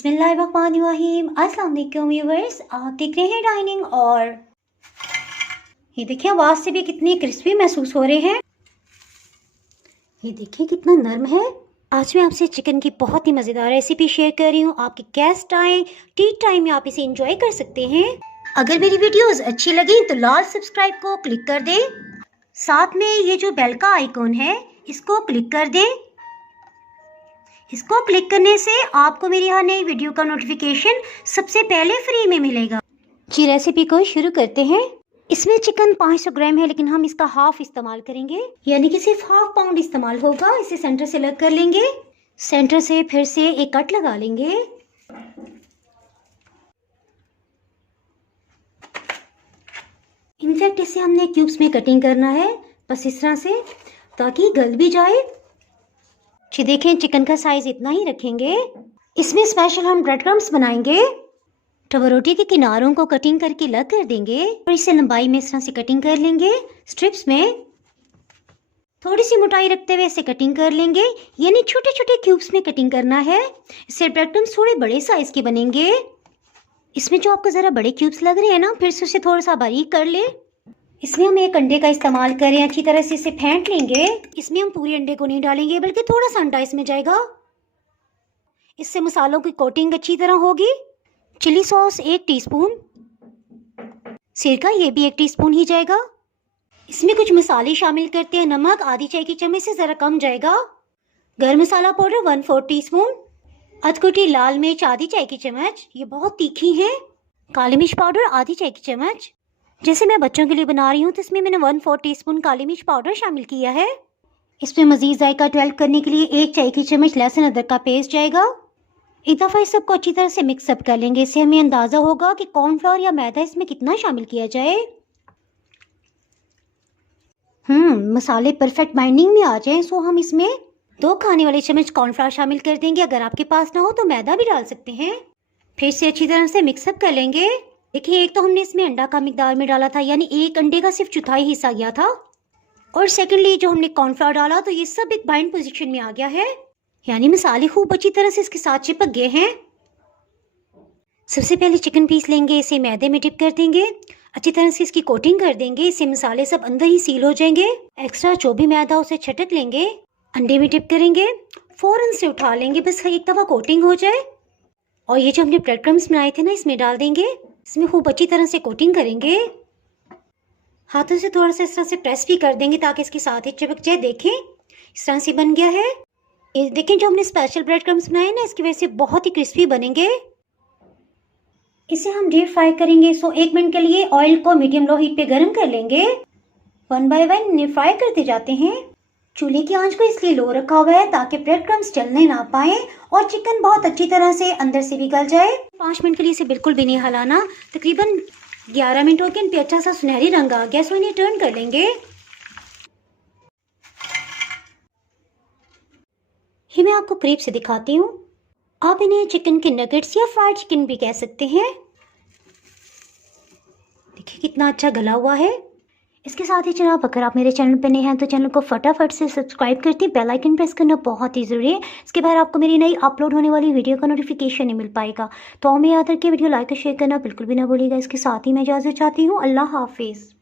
बिस्मिल्लाहिर्रहमानिर्रहीम। अस्सलाम वालेकुम व्यूअर्स, आप देख रहे हैं डाइनिंग। और ये देखिए आवाज़ से भी कितनी क्रिस्पी महसूस हो रहे हैं। ये देखिए कितना नरम है। आज मैं आपसे चिकन की बहुत ही मज़ेदार रेसिपी शेयर कर रही हूँ। आपके गेस्ट आए, टी टाइम में आप इसे एंजॉय कर सकते हैं। अगर मेरी वीडियोस अच्छी लगी तो लाल सब्सक्राइब को क्लिक कर दें। साथ में ये जो बेल का आइकॉन है इसको क्लिक कर दें। इसको क्लिक करने से आपको मेरी हर नई वीडियो का नोटिफिकेशन सबसे पहले फ्री में मिलेगा। जी रेसिपी को शुरू करते हैं। इसमें चिकन 500 ग्राम है, लेकिन हम इसका हाफ इस्तेमाल करेंगे, यानी कि सिर्फ हाफ पाउंड इस्तेमाल होगा। इसे सेंटर से अलग कर लेंगे। सेंटर से फिर से एक कट लगा लेंगे। इनफैक्ट इसे हमने क्यूब्स में कटिंग करना है, बस इस तरह से, ताकि गल भी जाए। जी देखें, चिकन का साइज इतना ही रखेंगे। इसमें स्पेशल हम ब्रेड क्रम्स बनाएंगे। तवा रोटी के किनारों को कटिंग करके अलग कर देंगे और इसे लंबाई में इस तरह से कटिंग कर लेंगे। स्ट्रिप्स में थोड़ी सी मोटाई रखते हुए इसे कटिंग कर लेंगे, यानी छोटे छोटे क्यूब्स में कटिंग करना है। इससे ब्रेड क्रम्स थोड़े बड़े साइज के बनेंगे। इसमें जो आपको ज़रा बड़े क्यूब्स लग रहे हैं ना, फिर से उसे थोड़ा सा बारीक कर ले। इसमें हम एक अंडे का इस्तेमाल करें, अच्छी तरह से इसे फेंट लेंगे। इसमें हम पूरे अंडे को नहीं डालेंगे, बल्कि थोड़ा सा अंडा इसमें जाएगा। इससे मसालों की कोटिंग अच्छी तरह होगी। चिली सॉस 1 टीस्पून, सिरका ये भी 1 टीस्पून ही जाएगा। इसमें कुछ मसाले शामिल करते हैं। नमक आधी चाय की चम्मच से ज़रा कम जाएगा। गरम मसाला पाउडर 1/4 टीस्पून। अधकुटी लाल मिर्च आधी चाय की चम्मच, ये बहुत तीखी है। काली मिर्च पाउडर आधी चाय की चम्मच। जैसे मैं बच्चों के लिए बना रही हूँ तो इसमें मैंने 1/4 टीस्पून काली मिर्च पाउडर शामिल किया है। इसमें मज़ीद जायका डेवलप करने के लिए 1 चाय की चम्मच लहसुन अदरक का पेस्ट जाएगा। एक दफ़ा इस सबको अच्छी तरह से मिक्सअप कर लेंगे। इससे हमें अंदाज़ा होगा कि कॉर्नफ्लोर या मैदा इसमें कितना शामिल किया जाए। मसाले परफेक्ट बाइंडिंग में आ जाएं, सो हम इसमें 2 खाने वाले चम्मच कॉर्नफ्लोर शामिल कर देंगे। अगर आपके पास ना हो तो मैदा भी डाल सकते हैं। फिर से अच्छी तरह से मिक्सअप कर लेंगे। देखिए, एक तो हमने इसमें अंडा का मिकदार में डाला था, यानी 1 अंडे का सिर्फ चौथाई हिस्सा गया था। और सेकेंडली जो हमने कॉर्नफ्लोर डाला तो ये सब एक बाइंड पोजीशन में आ गया है, यानी मसाले खूब अच्छी तरह से इसके साथ चिपक गए हैं। सबसे पहले चिकन पीस लेंगे, इसे मैदे में डिप कर देंगे, अच्छी तरह से इसकी कोटिंग कर देंगे। इससे मसाले सब अंदर ही सील हो जाएंगे। एक्स्ट्रा जो भी मैदा उसे छटक लेंगे, अंडे में डिप करेंगे, फ़ौरन से उठा लेंगे, बस एक दफ़ा कोटिंग हो जाए। और ये जो हमने ब्रेड क्रम्स बनाए थे ना, इसमें डाल देंगे। इसमें खूब अच्छी तरह से कोटिंग करेंगे। हाथों से थोड़ा सा इस तरह से प्रेस भी कर देंगे ताकि इसके साथ ही चिपक जाए। देखें, इस तरह से बन गया है। ये देखें, जो हमने स्पेशल ब्रेड क्रम्स बनाए ना, इसकी वजह से बहुत ही क्रिस्पी बनेंगे। इसे हम डीप फ्राई करेंगे। 1 मिनट के लिए ऑयल को मीडियम लो हीट पे गर्म कर लेंगे। 1 बाय 1 इन्हें फ्राई करते जाते हैं। चूल्हे की आंच को इसलिए लो रखा हुआ है ताकि ब्रेड क्रम्स जलने ना पाए और चिकन बहुत अच्छी तरह से अंदर से भी गल जाए। 5 मिनट के लिए इसे बिल्कुल भी नहीं हिलाना। तकरीबन 11 मिनट हो गए, इन पे अच्छा सा सुनहरी रंग आ गया, सो इन्हें टर्न कर लेंगे। ये मैं आपको करीब से दिखाती हूँ। आप इन्हें चिकन के नगेट्स या फ्राइड चिकन भी कह सकते हैं। देखिए कितना अच्छा गला हुआ है। इसके साथ ही जनाब, अगर आप मेरे चैनल पर नए हैं तो चैनल को फटाफट से सब्सक्राइब करके बेल आइकन प्रेस करना बहुत ही ज़रूरी है। इसके बाद आपको मेरी नई अपलोड होने वाली वीडियो का नोटिफिकेशन नहीं मिल पाएगा। तो हमें याद रखिए वीडियो लाइक और शेयर करना बिल्कुल भी ना भूलिएगा। इसके साथ ही मैं इजाज़त चाहती हूँ। अल्लाह हाफिज़।